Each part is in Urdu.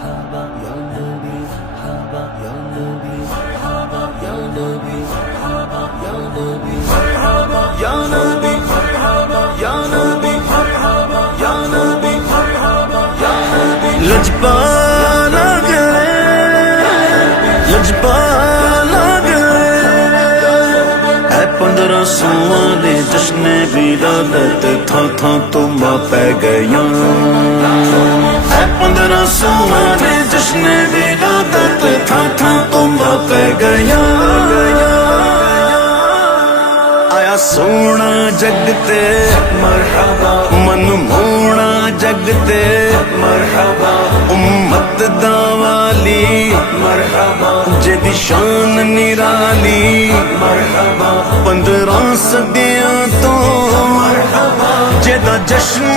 مرحبا يا نبي مرحبا يا نبي مرحبا يا نبي مرحبا يا نبي مرحبا يا نبي مرحبا يا نبي مرحبا يا نبي مرحبا يا نبي لجبانا لجبانا اے 15 سوال جشن ولادت تھا تھا تم پہ گیا اے 15 سوال جشن ولادت تھا تھا تم پہ گیا آیا سونا جگتے مرحبا من مونا جگتے مرحبا امت دا والی مرحبا جدی شان نرالی مرحبا 15 صدیاں تو مرحبا جدا جشن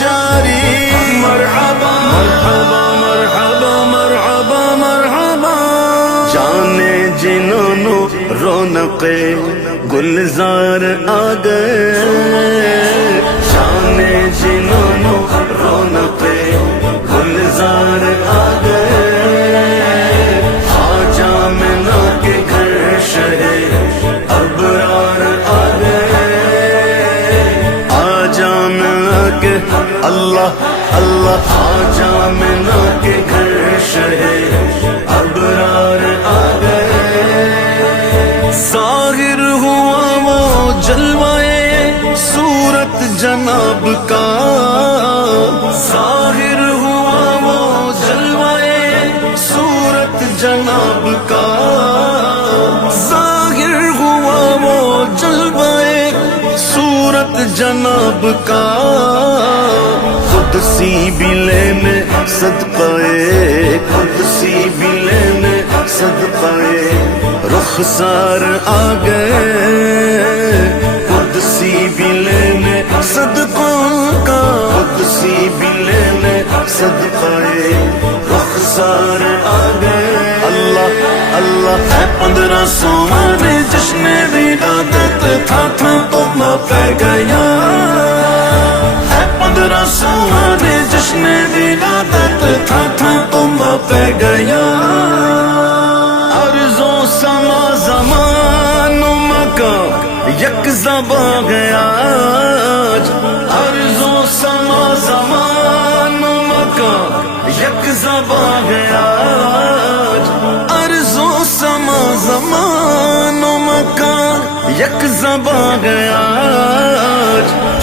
جاری مرحبا مرحبا مرحبا مرحبا مرحبا جانے جنہوں رونق گلزار آ گئے جانے جنہوں رونق گلزار آ گئے خواجہ منا کے گھر شہ ابرار آ گئے خواجہ منا کے اللہ اللہ خواجہ منا کے گھر شہ ابرار آ گئے ظاہر ہوا وہ جلوائے صورت جناب کا ظاہر ہوا وہ جلوائے صورت جناب کا ظاہر ہوا وہ جلوائے صورت جناب کا قدسی بھی لینے صدقائے قدسی بھی لینے صدقائے رخسار آ گئے قدسی بھی لینے صدقوں کا قدسی بھی لینے صدقائے رخسار آ گئے اللہ اللہ اے 15 سوال جشن ولادت تھا تھا تم پہ گیا اے 15 سوال جشن ولادت تھا تھا تم پہ گیا سما زمان و مکان یک زبا گیا عرض و سما زمان و مکان یک زبا گیا عرض و سما زمان و مکان یک زبا گیا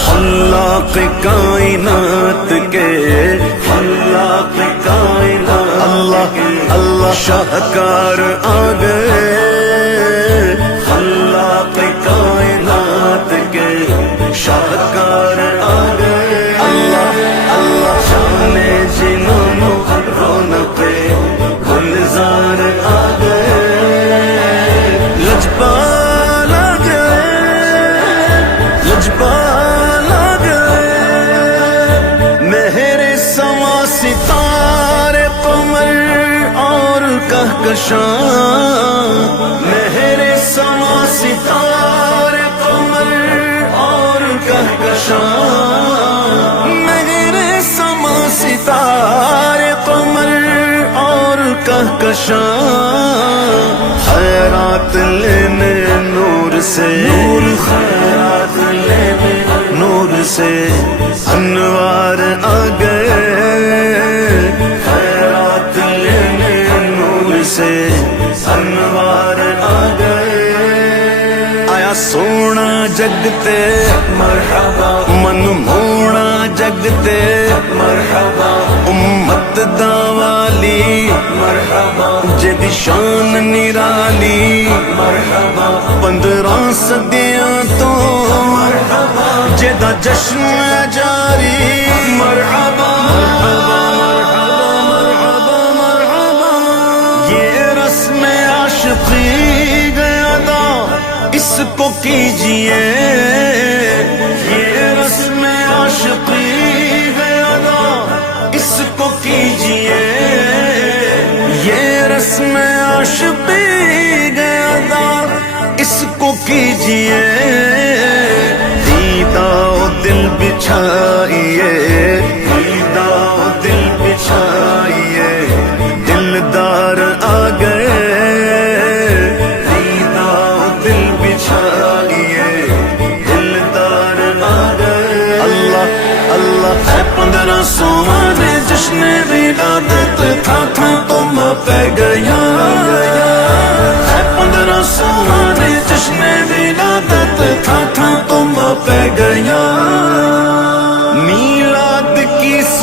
خلاق کائنات کے خلاق کائنات اللہ اللہ شاہکار آ گئے خلاق کائنات کے شاہکار آ گئے اللہ اللہ شان جنوں رونق گلزار آ گئے لجپال آ گئے لجپال آ گئے مہر سما ستارے قمر اور کہکشاں مہر سما ستارے قمر اور کہکشاں مہر سما ستارے قمر اور کہکشاں خیرات لینے نور سے نور خیرات لینے نور سے انوار آ گئے خیرات لینے نور سے انوار آ گئے آیا سونا جگتے مرحبا من مونا جگتے مرحبا امت دا والی مرحبا جدی شان نرالی مرحبا 15 صدیاں تو مرحبا جدا جشن جاری مرحبا مرحبا مرحبا مرحبا یہ رسم عاشقی گیا دا اس کو کیجئے یہ رسم عاشقی گیا دا اس کو کیجئے یہ رسم عاشقی گیا دا اس کو کیجئے دیدہ و دل بچھائیے دیدہ و دل بچھائیے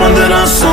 1500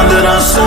1500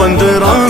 15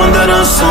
1500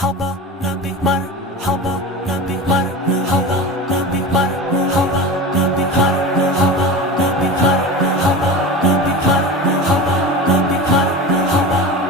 Haba Nabi Marhaba Nabi Marhaba Nabi Marhaba Nabi Marhaba Nabi Marhaba Nabi Marhaba Nabi Marhaba।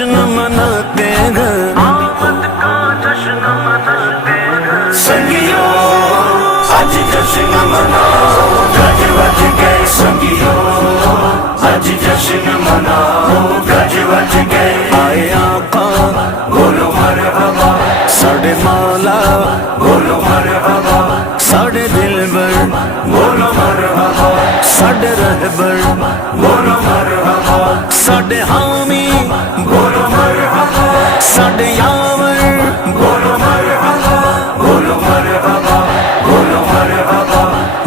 جشن مناتے ہیں، آمد کا جشن مناتے ہیں، سنگیو آج جشن مناؤ گج وج کے، سنگیو آج جشن مناؤ گج وج کے، آئے آقا بولو مرحبا، ساڑے مولا بولو مرحبا، ساڑے دلبر بولو مرحبا، ساڑے رہبر بولو مرحبا، ساڑے حامی بولو مرحبا، ساڑے یاور بولو مرحبا، بولو مرحبا، بولو مرحبا،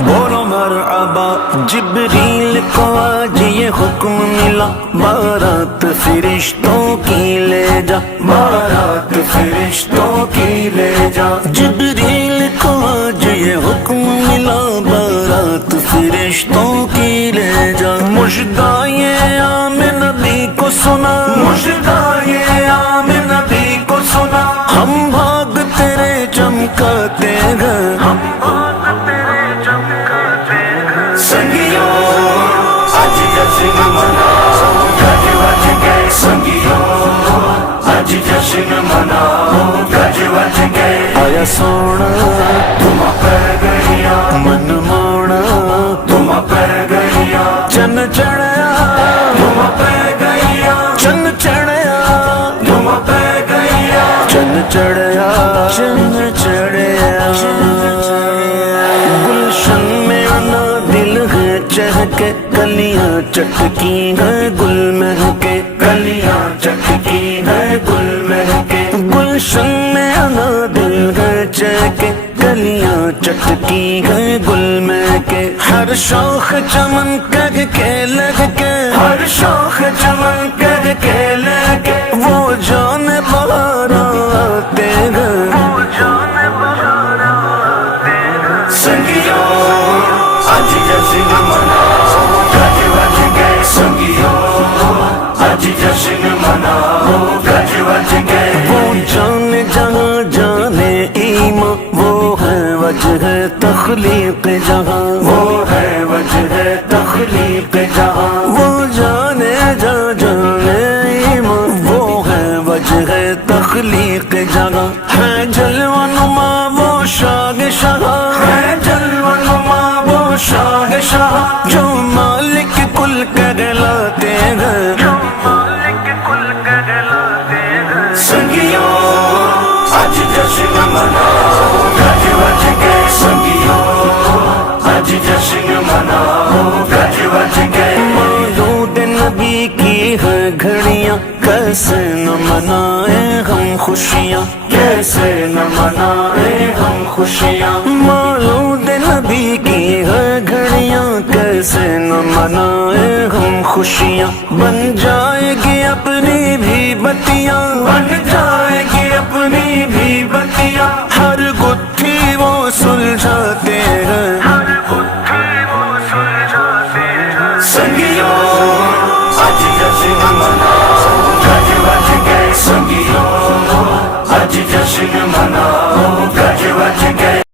بولو مرحبا۔ جبریل کو آج یہ حکم ملا، بارات فرشتوں کی لے جا، بارات فرشتوں کی لے جا، جبریل کو آج یہ حکم ملا، بارات فرشتوں کی لے جا، مژدہ یہ عام نبی کو سنا، مژدہ یہ عام نبی کو سنا، ہم بھاگ تیرے چمکاتے ہیں، ہم بھاگ تیرے چمکاتے ہیں، سنگیو آج جشن مناؤ گج وج کے، سنگیو آج جشن مناؤ گج وج کے، آیا سونا تم پر گئیا، من مونا تم پر گئیا، چن چڑھیا تم پہ گئیا، چن چڑھیا تم پہ گئیا، چن چڑھیا چن چڑھیا، گلشن میں آنا دل ہے چہکے، کلیاں چٹکی ہے گل مہکے، کلیاں چٹکی ہے گل مہکے، گلشن میں آنا دل ہے چہکے، کلیاں چٹکی ہے گل مہکے، ہر شاخ چمن کر کے لگ کے، ہر شاخ چمن کر کے لگ کے، وہ جان بہار آتے ہیں، وہ جان بہار آتے ہیں، سنگیو آج جشن مناؤ گج وج کے، سنگیو آج جشن مناؤ گج وج کے، وہ جان جہاں جانے ایمان، وہ ہے وجہ تخلیق جہاں، وہ ہے وجہ تخلیق جہاں، وہ جانے جا جانے ایمان، وہ ہے وجہ تخلیق جہاں، ہے جلوہ نما وہ شاہ شاہ، ہے جلوہ نما وہ شاہ شاہ، جو مالک کل کہلاتے ہیں، جو مالک کل کہلاتے ہیں، سنگیو آج جشن مناؤ گج وج کے، سنگیو آج جشن مناؤ گج وج کے، مولود نبی کی ہے گھڑیاں، کیسے نہ منائیں ہم خوشیاں، کیسے نہ منائیں ہم خوشیاں، مولود نبی کی ہے گھڑیاں، کیسے نہ منائیں ہم خوشیاں، بن جائے